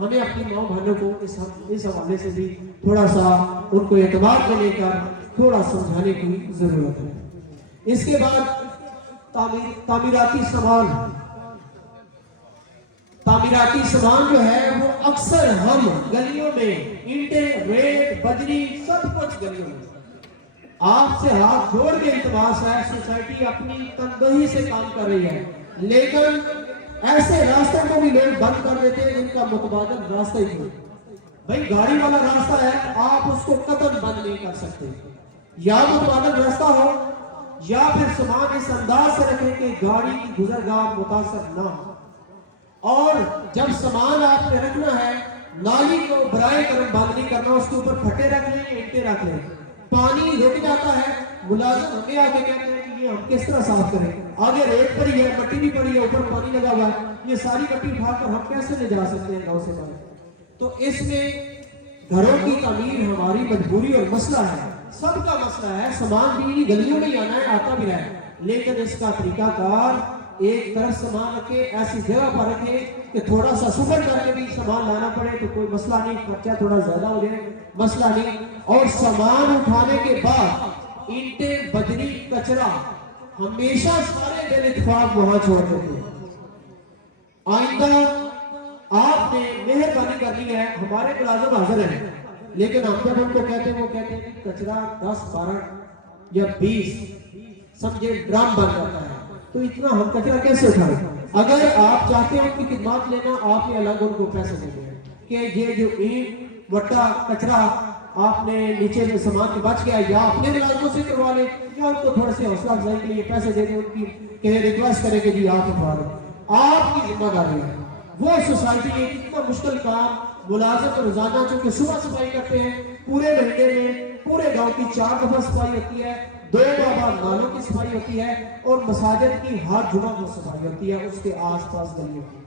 ہمیں اپنی ماں بہنوں کو اس حوالے سے بھی تھوڑا سا ان کو اعتماد میں لے کر تھوڑا سمجھانے کی ضرورت ہے۔ اس کے بعد تعمیراتی سامان جو ہے وہ اکثر ہم گلیوں میں اینٹیں، ریت، بجری سب کچھ گلیوں میں آپ سے ہاتھ جوڑ کے التماس ہے، سوسائٹی اپنی تنبیہی سے کام کر رہی ہے، لیکن ایسے راستوں کو بھی لوگ بند کر دیتے ہیں جن کا متبادل راستہ ہی نہیں۔ بھائی گاڑی والا راستہ ہے، آپ اس کو قطعاً بند نہیں کر سکتے، یا متبادل راستہ ہو یا پھر سامان اس انداز سے رکھیں کہ گاڑی کی گزرگاہ متاثر نہ ہو۔ اور جب سامان آپ نے رکھنا ہے، نالی کو برائے کرم بند نہیں کرنا، اس کے اوپر پھٹے رکھ لیں، اینٹیں رکھ لیں، پانی رک جاتا ہے، ملازم ہمیں آگے کہتے ہیں کہ یہ ہم کس طرح صاف کریں، آگے ریت پڑی ہے، مٹی بھی پڑی ہے، اوپر پانی لگا ہوا ہے، یہ ساری مٹی اٹھا کر ہم کیسے لے جا سکتے ہیں گاؤں سے باہر؟ تو اس میں گھروں کی تعمیر ہماری مجبوری اور مسئلہ ہے، سب کا مسئلہ ہے، سامان بھی گلیوں میں ہی آنا ہے، آتا بھی رہے، لیکن اس کا طریقہ کار ایک طرف سامان رکھے، ایسی جگہ پر رکھے کہ تھوڑا سا سفر کر کے بھی سامان لانا پڑے تو کوئی مسئلہ نہیں، خرچہ تھوڑا زیادہ ہو جائے مسئلہ نہیں، اور سامان اٹھانے کے بعد اینٹیں، بجری، کچرا ہمیشہ سارے بے اتفاق وہاں چھوڑ دیتے ہیں۔ آئندہ آپ نے مہربانی کرنی ہے، ہمارے ملازم حاضر ہیں، لیکن ہم جب ان کو کہتے ہیں وہ کہتے ہیں کہ کچرا 10، 12 یا 20 سمجھے ڈرم بن جاتا ہے، تو اتنا ہم کچرا کیسے اٹھائیں؟ اگر آپ چاہتے ہیں ان کی خدمات لینا، آپ نے الگ ان کو پیسے دے دیں کہ یہ جو اینٹ، وٹا، کچرا آپ نے نیچے میں سامان کے بچ گیا، یا اپنے ملازموں سے کروا لیں، یا ان کو تھوڑے سے حوصلہ افزائی کے لیے پیسے دے دیں، ان کی کہ ریکویسٹ کریں کہ جی آپ اٹھوا دیں، آپ کی ذمہ داری ہے۔ وہ سوسائٹی میں اتنا مشکل کام، ملازم روزانہ چونکہ صبح صفائی کرتے ہیں، پورے مہینے میں پورے گاؤں کی 4 دفعہ صفائی ہوتی ہے، 2 بار نالوں کی صفائی ہوتی ہے، اور مساجد کی ہر جمعہ کو صفائی ہوتی ہے، اس کے آس پاس گلیوں کی۔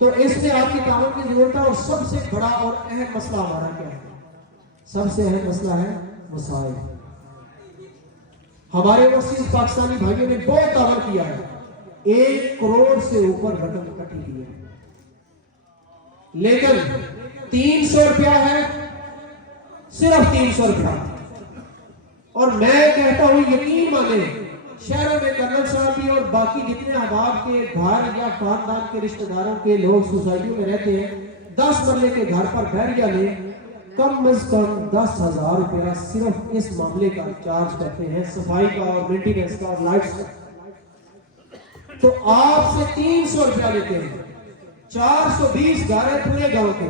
تو اس میں آپ کی تعاون کی ضرورت ہے، اور سب سے بڑا اور اہم مسئلہ ہمارا کیا ہے؟ سب سے اہم مسئلہ ہے وسائل۔ ہمارے اوورسیز پاکستانی بھائیوں نے بہت تعاون کیا ہے، 1 کروڑ سے اوپر رقم اکٹھی کی ہے، لیکن 300 روپیہ ہے، صرف 300 روپیہ۔ اور میں کہتا ہوں یقین مانیں، شہروں میں کرنل صاحب بھی اور باقی جتنے احباب کے گھر یا خاندان کے رشتہ داروں کے لوگ سوسائٹیوں میں رہتے ہیں، 10 مرلے کے گھر پر بحریہ میں کم از کم 10,000 روپیہ صرف اس معاملے کا چارج کرتے ہیں، صفائی کا اور مینٹیننس کا اور لائٹس کا۔ تو آپ سے 300 روپیہ لیتے ہیں، 420 گھر ہیں پورے گاؤں کے،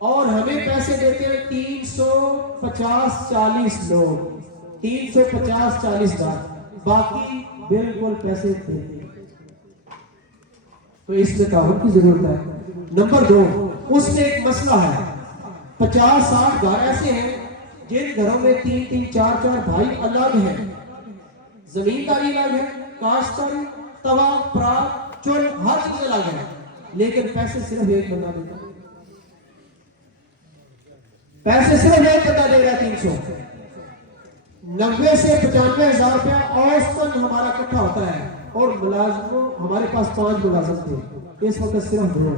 اور ہمیں پیسے دیتے ہیں 350-40 لوگ، 350-40 گھر، باقی بالکل پیسے دیتے ہیں۔ تو اس میں تعاون کی ضرورت ہے۔ نمبر 2، اس میں ایک مسئلہ ہے، 50-60 گھر ایسے ہیں جن گھروں میں 3-3، 4-4 بھائی الگ ہیں، زمینداری الگ ہے، کاشتکاری، توا، پرات، چل، ہر چیز الگ ہے، لیکن پیسے صرف ایک بندہ دیتا ہے، پیسے صرف ایک بندہ دے رہا ہے 300۔ 90 سے 95 ہزار روپیہ اوسطاً ہمارا اکٹھا ہوتا ہے، اور ملازموں ہمارے پاس 5 ملازم تھے، اس وقت صرف 2،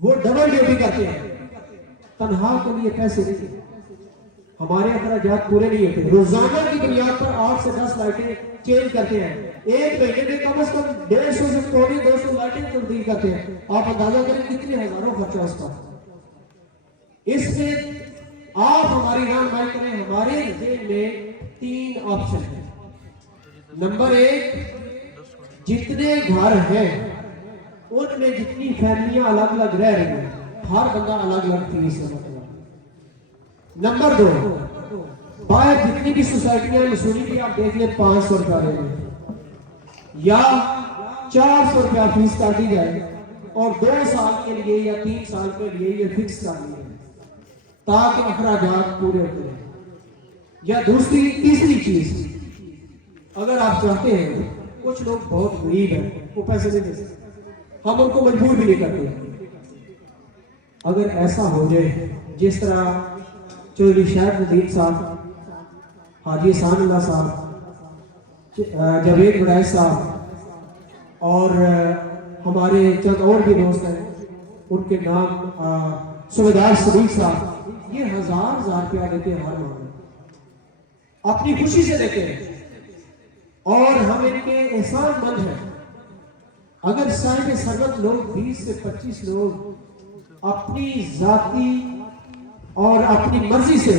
وہ ڈبل ڈیوٹی کرتے ہیں، تنہا کے لیے پیسے نہیں، ہمارے اخراجات پورے نہیں ہوتے، روزانہ کی بنیاد پر 8 سے 10 لائٹیں چینج کرتے ہیں، ایک مہینے میں کم از کم 150 سے 200 لائٹیں تبدیل کرتے ہیں، آپ اندازہ کریں کتنے ہزاروں خرچہ اس کا۔ اس میں آپ ہماری رہنمائی کریں، ہمارے ذہن میں 3 آپشن ہیں۔ نمبر 1، جتنے گھر ہیں ان میں جتنی فیملیاں الگ الگ رہ رہی ہیں، ہر بندہ الگ الگ فیس ہے۔ نمبر 2، باہر جتنی بھی سوسائٹیاں مسوری کی آپ دیکھ لیں 500 روپیہ لے لیں، یا 400 روپیہ فیس کر دی جائے، اور 2 سال کے لیے یا 3 سال کے لیے یہ فکس کر دی جائے تاکہ اخراجات پورے ہوتے ہیں۔ یا تیسری چیز، اگر آپ چاہتے ہیں، کچھ لوگ بہت غریب ہیں، وہ پیسے نہیں دے سکتے، ہم ان کو مجبور بھی نہیں کرتے، اگر ایسا ہو جائے جس طرح چودھری شاہد ندیم صاحب، حاجی احسان اللہ صاحب، جاوید وڈائچ صاحب اور ہمارے چند اور بھی دوست ہیں، ان کے نام سبیدار صدیق صاحب، یہ ہزار روپیہ دیتے ہیں ہر ماہ، اپنی خوشی سے دیتے ہیں اور ہم ان کے احسان مند ہیں۔ اگر صاحب سربت لوگ 20 سے 25 لوگ اپنی ذاتی اور اپنی مرضی سے